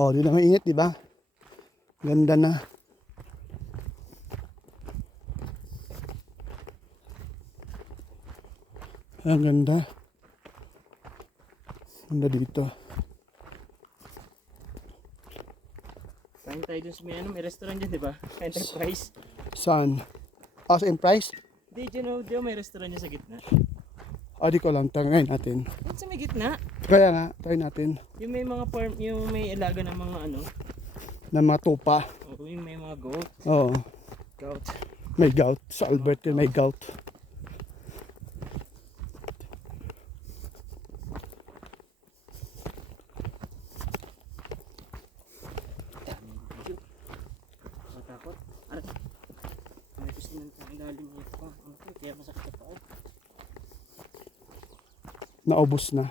Oh, di na mainit, di ba? Ganda na. Ang ganda. Ganda dito. Kain tayo dun sa may restaurant dyan, di ba? Enterprise. Saan? Ah, sa Emprise? Di dyan, di may restaurant dyan sa gitna. Ah, di ko lang. Tangay natin. Dun sa may gitna. Kaya nga, try natin. Yung may mga farm, yung may alaga ng mga ano. Na mga tupa. O yung may mga goat. Oo. Goat. May gout. Sa Albert yun, may gout. Matakot. Aray. May kusinan ka ang lalim niya pa. Kaya masakit na pa. Naubos na.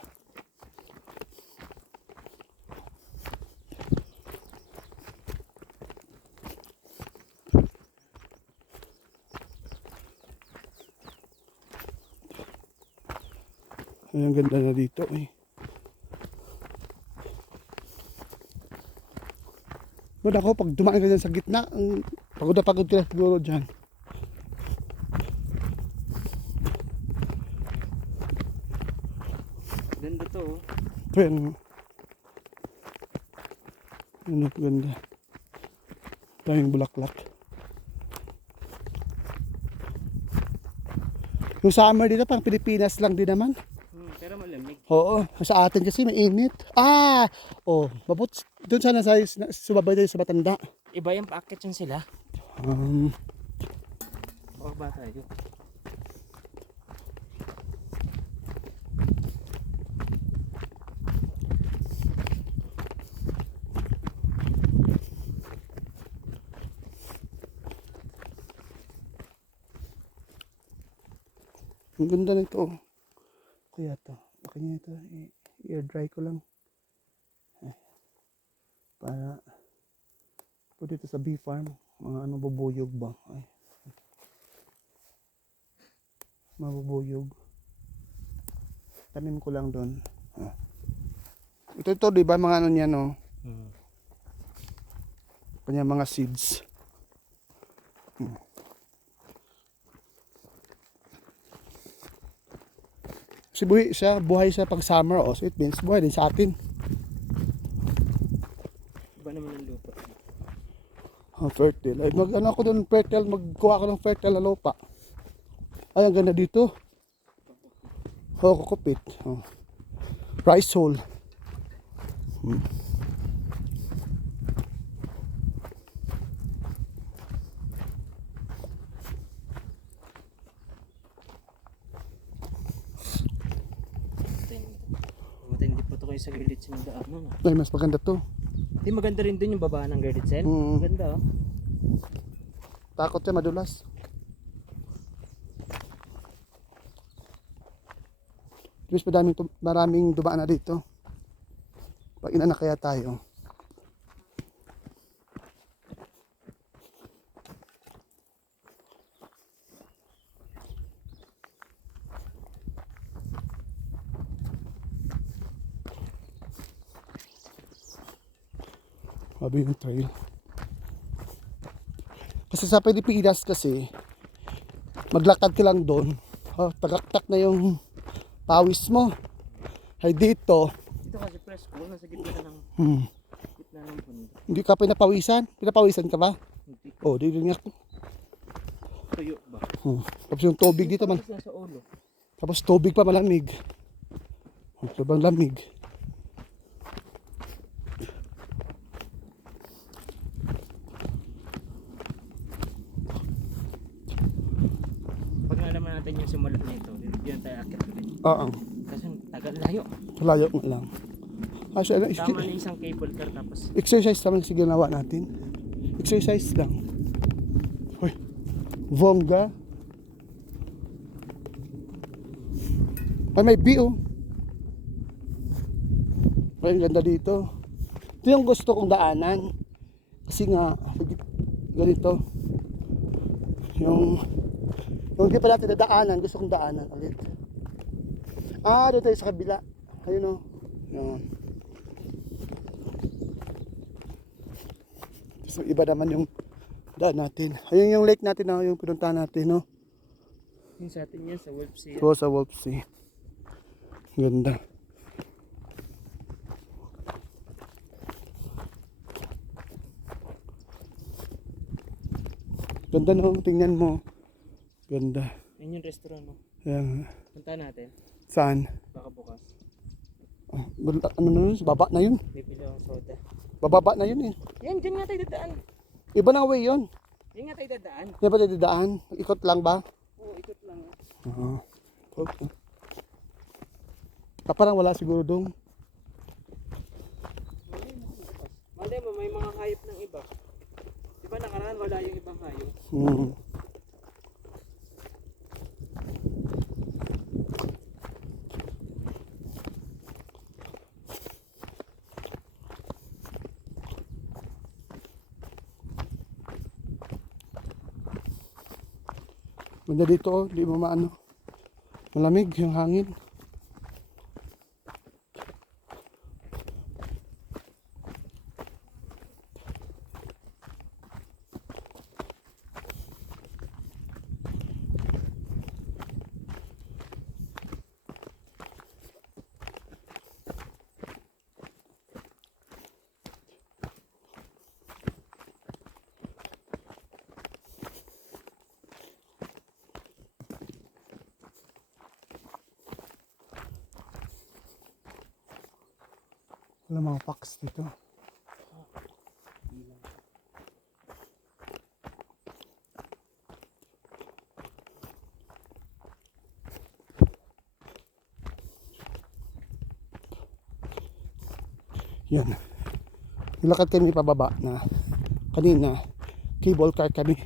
Ay, ang ganda na dito eh. Ba't ako pag dumaan ka dyan sa gitna, pagod na pagod ka na siguro dyan. Ganda to. Kaya ano. Ano, ganda. Daming bulaklak. Yung summer dito, pang Pilipinas lang din naman. Pero malamig. Oo, sa atin kasi mainit. Mabot doon sana sa sumabay tayo sa Batanda. Iba yung packet yan sila. Baka tayo. Ang ganda nito. Kaya to, makanya ito, i-air dry ko lang. Para po dito sa bee farm, mga ano bubuyog ba? Ay. Mabubuyog. Tanim ko lang doon. Ito di ba mga ano niya no? Kanya mga seeds. Kasi buhay siya pag summer, so it means buhay din sa atin. Iba naman ang lupa. Fertile. Ay, mag-ano ako doon fertile, magkuha ako ng fertile na lupa. Ay, ang ganda dito. Kukupit. Rice hole. Hindi pa ito kayo sa gilid sa daanan. Ay, mas maganda to. Hindi maganda rin dun yung baba ng Gerditzel. Maganda oh. Takot siya madulas. Mas maraming dumaan na dito. Pag inanak kaya tayo. Sabi yung trail. Kasi sa Pilipinas kasi, maglakad ka lang doon. Tagaktak na yung pawis mo. Ay dito. Dito kasi presko, nasa gitna ng bundok. Hindi ka pinapawisan? Pinapawisan ka ba? Hindi. Di nga ako. Tuyo ba? Tapos yung tubig dito man. Sa ulo. Tapos tubig pa malamig. Sobrang lamig. Pag nalaman natin yung simula na ito, diyan tayo akit ulit. Oo. Kasi tagal layo. Layo nga lang. Tama na isang cable car tapos. Exercise naman sige ginawa natin. Exercise lang. Hoy. Bongga. Ay, may view. Ay, ang ganda dito. Ito yung gusto kong daanan. Kasi nga, ganito. Yung hindi pa natin dadaanan, gusto kong daanan ulit. Doon tayo sa kabila. Ayun o. Yun. So, iba naman yung daan natin. Ayun yung lake natin na yung pinuntahan natin, no? Yung sa atin yan, sa Wolf Sea. So, sa Wolf Sea. Ganda. Ganda no, tingnan mo. Ganda. Yan yung restaurant, no? Ayan. Punta natin. Saan? Baka bukas. Oh, ano na yun? Baba na yun. Bibili akong soda. Bababa na yun eh. Yan, dyan nga tayo dadaan. Iba na way yun. Yan nga tayo dadaan. Di ba tayo dadaan? Ikot lang ba? Oo, ikot lang. Oo. Okay. Parang wala siguro dong. Malay mo, may mga hayop ng iba. Diba nakaraan wala yung ibang hayop? Hmm. Ganda dito, oh. Di mo maano. Malamig yung hangin. Wala mga fox dito. Yan. Nilakad kami pababa na kanina. Cable car kami.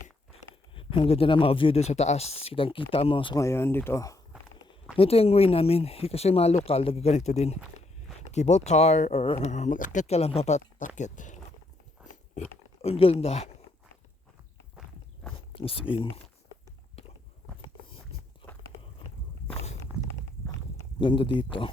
Ang ganda na mga view doon sa taas. Kitang kita mo sa ngayon dito. Ito yung way namin. Kasi mga lokal, nagaganito din. Cable car or mag-akit ka lang papatakit. Ang ganda. As in. Ganda dito.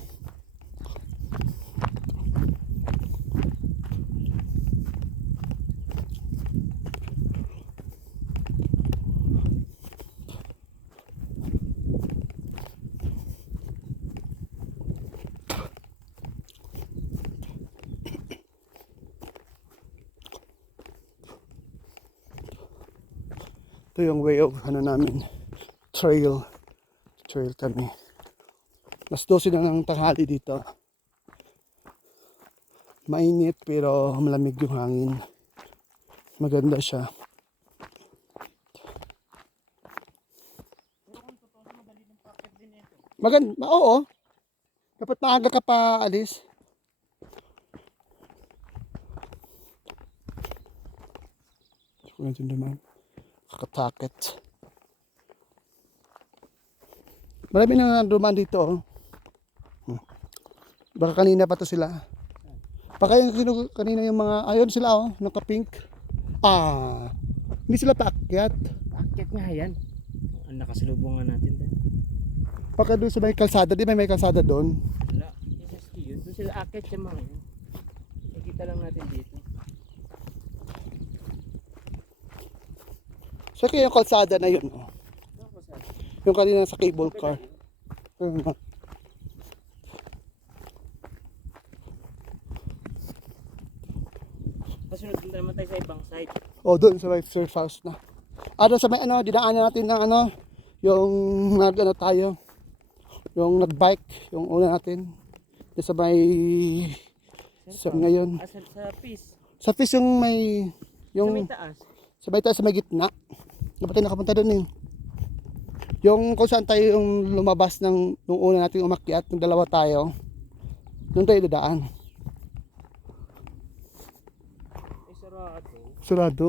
Ito yung way of ano namin, trail kami. Mas 12 na ng tanghali dito. Mainit pero malamig yung hangin. Maganda siya. Maganda, oo. Dapat maaga ka pa alis. Ito naman. Kakatakit. Marami na dumaan dito. Oh. Baka kanina pa to sila. Baka yung kanina yung mga, ayun sila oh, naka-pink. Ah, hindi sila paakyat. Akit nga yan. Ang nakasalubungan natin din. Baka doon sa may kalsada, di may kalsada doon. Wala. Yung sa ski yun. Doon sila akit sa mga yun. Nakikita lang natin dito. So kaya yung kalsada na yun. Oh. Doon ko sa Yung kanina sa cable car. Ayun, oh. Kasunod din naman tayo sa ibang side. Oh, doon sa may surf house na. Doon sa may ano, dinaanan natin ng ano, yung nag-ano tayo, yung nag-bike, yung una natin. Doon sa may, sa ngayon. Sa peace. Sa fish yung may, Sa yung, may taas. sabay tayo sa may gitna. Dapat tayo nakapunta doon eh. Yung kung saan tayo yung lumabas ng, nung una natin umakyat, yung dalawa tayo, doon tayo dadaan. Ay, sarado. Sarado.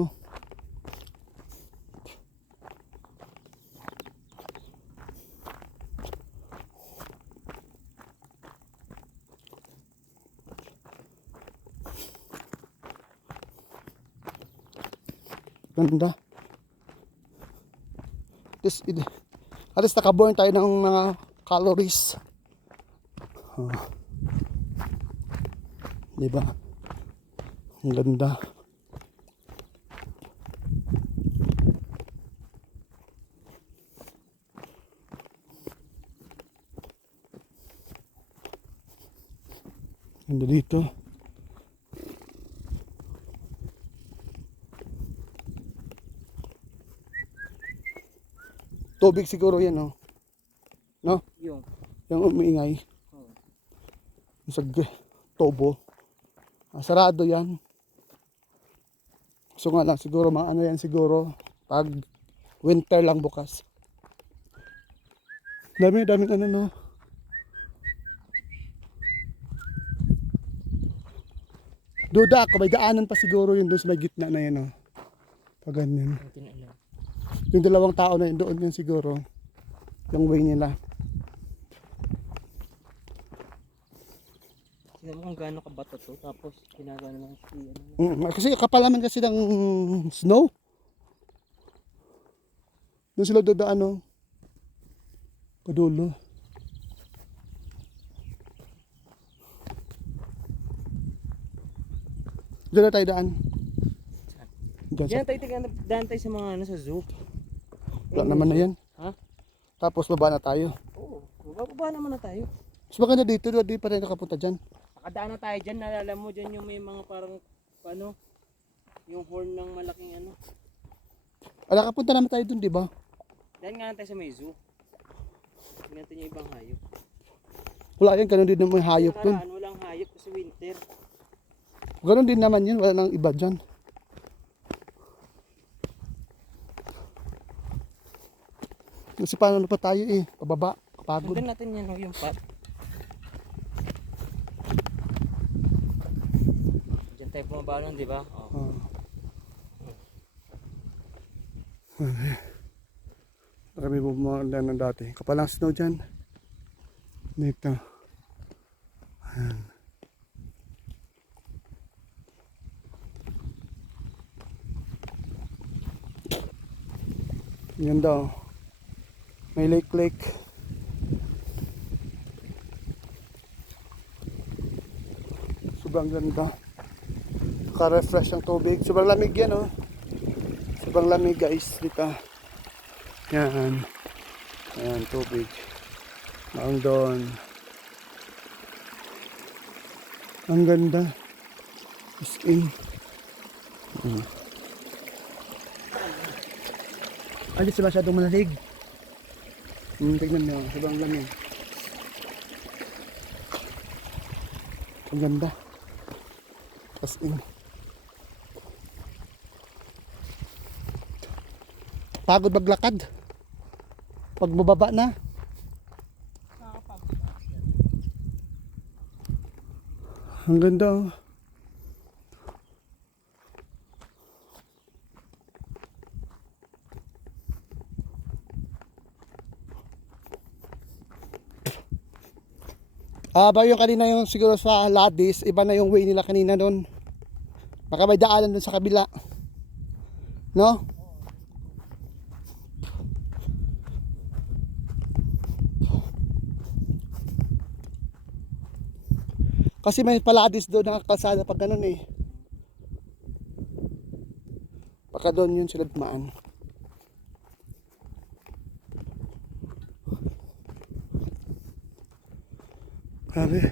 Ganda. At least nakaburn tayo ng mga calories. Oh. Diba? Ang ganda. Ganda dito. Tubig siguro yan, no? No? Yung. Yung umiingay. Oh. Yung sa tobo. Sarado yan. So nga lang, siguro mga ano yan siguro. Pag winter lang bukas. Dami ano, no? Duda ako, may daanan pa siguro yun doon sa may gitna na yan, no? Pag ganyan. Hindi na alam. Yung dalawang tao na yun, doon yan siguro. Yung way nila. Tignan mo kung gaano kabato to. Tapos ginagawa na lang si ano. Kasi kapal naman kasi ng snow. Doon sila dadaan, no? Padulo. Diyan na tayo daan. Diyan sa... Diyan tayo tignan, daan tayo sa mga ano sa zoo. Wala naman na yan. Ha? Tapos baba na tayo. Oo. Bababa naman na tayo. Mas maganda dito, di pa rin nakapunta dyan. Nakadaan na tayo dyan. Nalala mo dyan yung may mga parang ano. Yung horn ng malaking ano. Nakapunta naman tayo dun, di ba? Dahil nga tayo sa may zoo. Tingnan natin yung ibang hayop. Wala yan, ganun din naman yung hayop dun. Nakaraan walang hayop kasi winter. Ganun din naman yun, wala nang iba dyan. Kasi paano pa tayo eh, pababa, kapagod. Sundan natin yan yung path. Diyan tayo bumaba nun, di ba? Oh. Marami bumanda ng dati. Kapal ang snow dyan. Dito. Ayan. Yan daw. May lake. Sobrang ganda. Naka-refresh ang tubig. Sobrang lamig yan, oh. Sobrang lamig, guys, dito. Yan. Ayan, tubig. Ang doon. Ang ganda. As in. Alis ba masyadong malalig? Tignan nyo, sobrang lamig. Ang ganda. As in. Pagod maglakad. Pag mababa na. Ang ganda, oh. Ba yung kanina yung siguro sa Ladis, iba na yung way nila kanina doon. Baka may daanan doon sa kabila. No? Kasi may Paladis doon ng kalsada pag ganun eh. Baka doon yun sila dumaan. Grabe.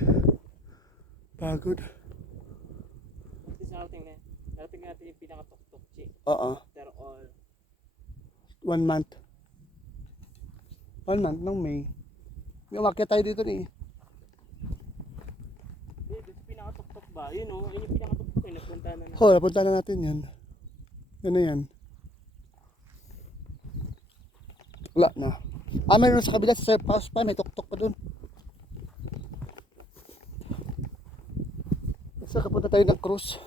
Pagod. At least narating na. Narating natin yung pinakatuktok, Chi. Oo. After all. 1 month. 1 month ng May. Umakyat tayo dito eh. Dito pinakatuktok ba? Yun o. Yun yung pinakatuktok eh. Napunta na natin. Napunta na natin yan. Ano yan? Wala na. Mayroon sa kabila sa surf house pa. May tuktok pa dun. Basta kapunta tayo ng cruise.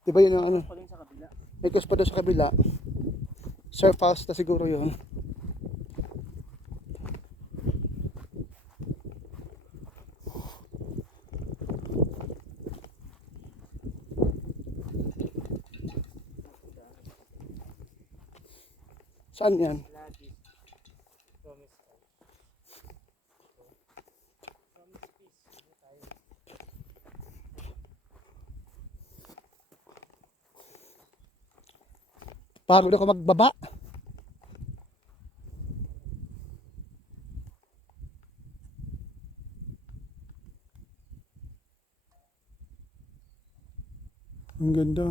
Diba yun ang ano? Pa rin sa kabila. May cruise pa doon sa kabila. Surf house na siguro yun. Saan yan? Lagi. Promise. Promise peace. Hindi tayo. Pagod ako magbaba. Ang ganda.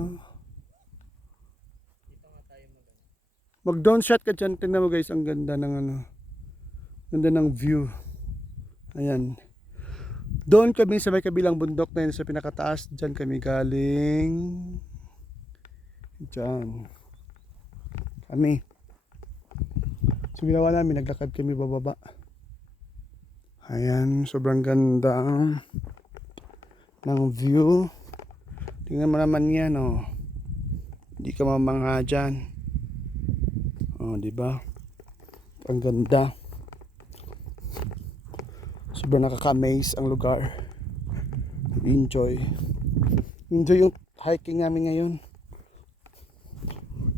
Dito nga tayo Mag-down shot ka dyan. Tingnan mo guys, ang ganda ng ano. Ganda ng view. Ayan. Doon kami sa may kabilang bundok na yun sa pinakataas. Dyan kami galing. Dyan. Kami. So ginawa namin, naglakad kami bababa. Ayan, sobrang ganda ng view. Tingnan mo naman yan, oh. Hindi ka mamangha dyan. Oh, di ba? Ang ganda. Sobrang nakaka-amaze ang lugar. Enjoy. Enjoy yung hiking namin ngayon.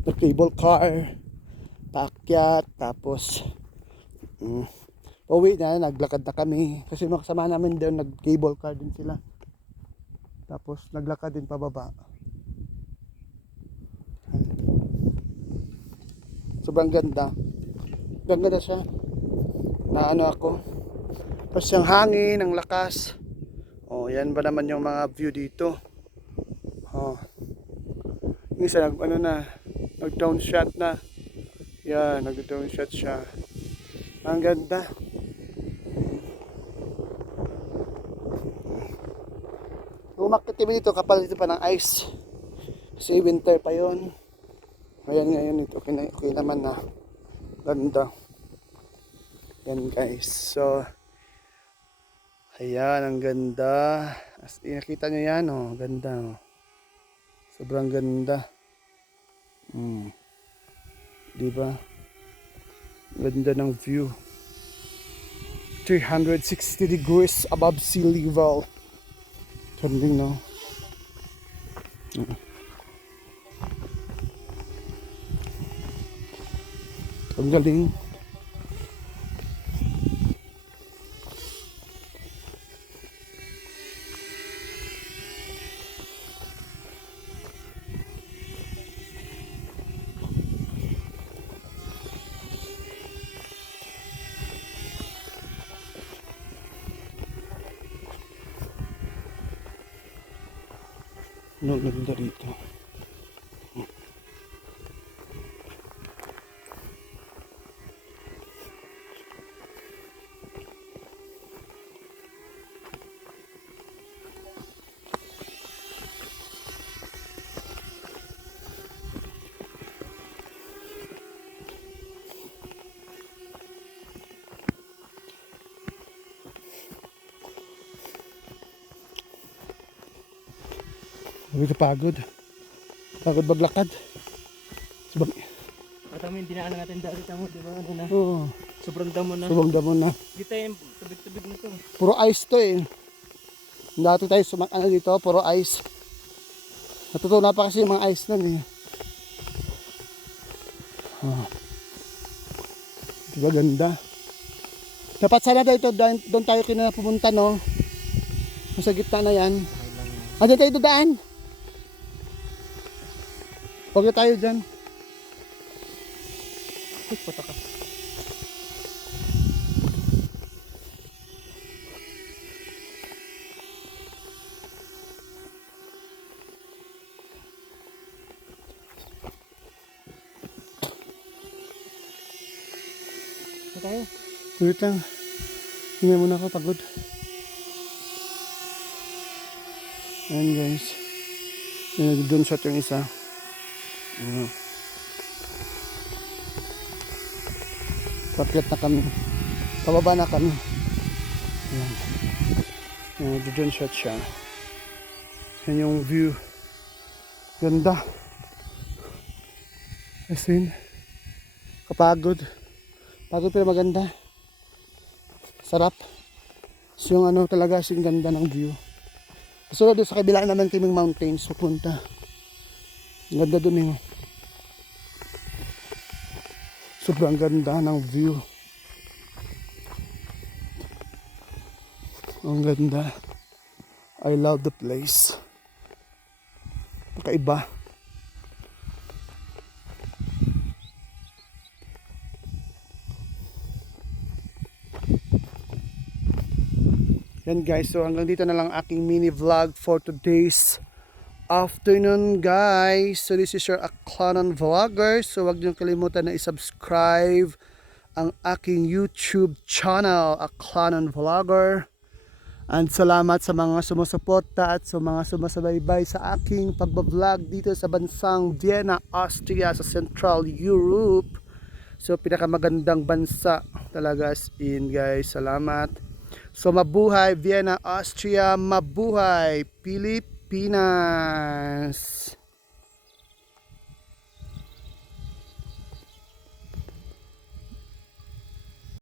The cable car. Paakyat. Tapos pauwi na, naglakad na kami. Kasi mga kasama namin doon, nag-cable car din sila. Tapos naglakad din pababa. Sobrang ganda. Sobrang ganda siya. Na ano ako. Tapos yung hangin, ang lakas. Oh, yan ba naman yung mga view dito. Oh. Yung isa ano na, nag-down shot na. Yan, nag-down shot siya. Ang ganda. Umakit kami dito kapal dito pa ng ice. Kasi winter pa yon. Ayan ngayon ito, okay naman na. Ganda. Yan guys. So, ayan, ang ganda. As nakita nyo yan, oh. Ganda, oh. Sobrang ganda. Diba? Ganda ng view. 360 degrees above sea level. Trending now. Ang galing. Ano ganda rito. Sabi pagod. Pagod maglakad. Sabag. At kami dinaanan natin dati tamo, di ba? Ano na? Oo. Sobrang damo na. Sobrang damo na. Di tayo tubig-tubig na to. Puro ice to eh. Dati tayo sumakana dito, puro ice. Natutunan pa kasi yung mga ice nun eh. Oh. Diba ganda? Dapat sana dito, doon tayo pumunta, no? Sa gitna na yan. Doon tayo dudaan. Huwag na tayo dyan. Uy, puta ka. Saan tayo? Wait lang. Hindi muna ako pagod. Ayan guys. Doon shot yung isa. Pakyat na kami. Pababa na kami. Ayan. Doon shot siya. Yan yung view. Ganda. As in, kapagod. Pagod pero maganda. Sarap. So yung ano talaga, yung ganda ng view. Kasunod doon sa kabila naman kaming mountains pupunta. Ang ganda doon eh. Sobrang ganda ng view. Ang ganda. I love the place. Kakaiba. Yan guys, so hanggang dito na lang aking mini vlog for today's afternoon guys. So this is your Aklanon Vlogger. So wag niyo kalimutan na i-subscribe ang aking YouTube channel, Aklanon Vlogger. And salamat sa mga sumusuporta at sa mga sumasabay sa aking pagbablog dito sa bansang Vienna, Austria sa Central Europe. So pinakamagandang bansa talaga as in guys. Salamat. So mabuhay Vienna, Austria, mabuhay Pilipinas.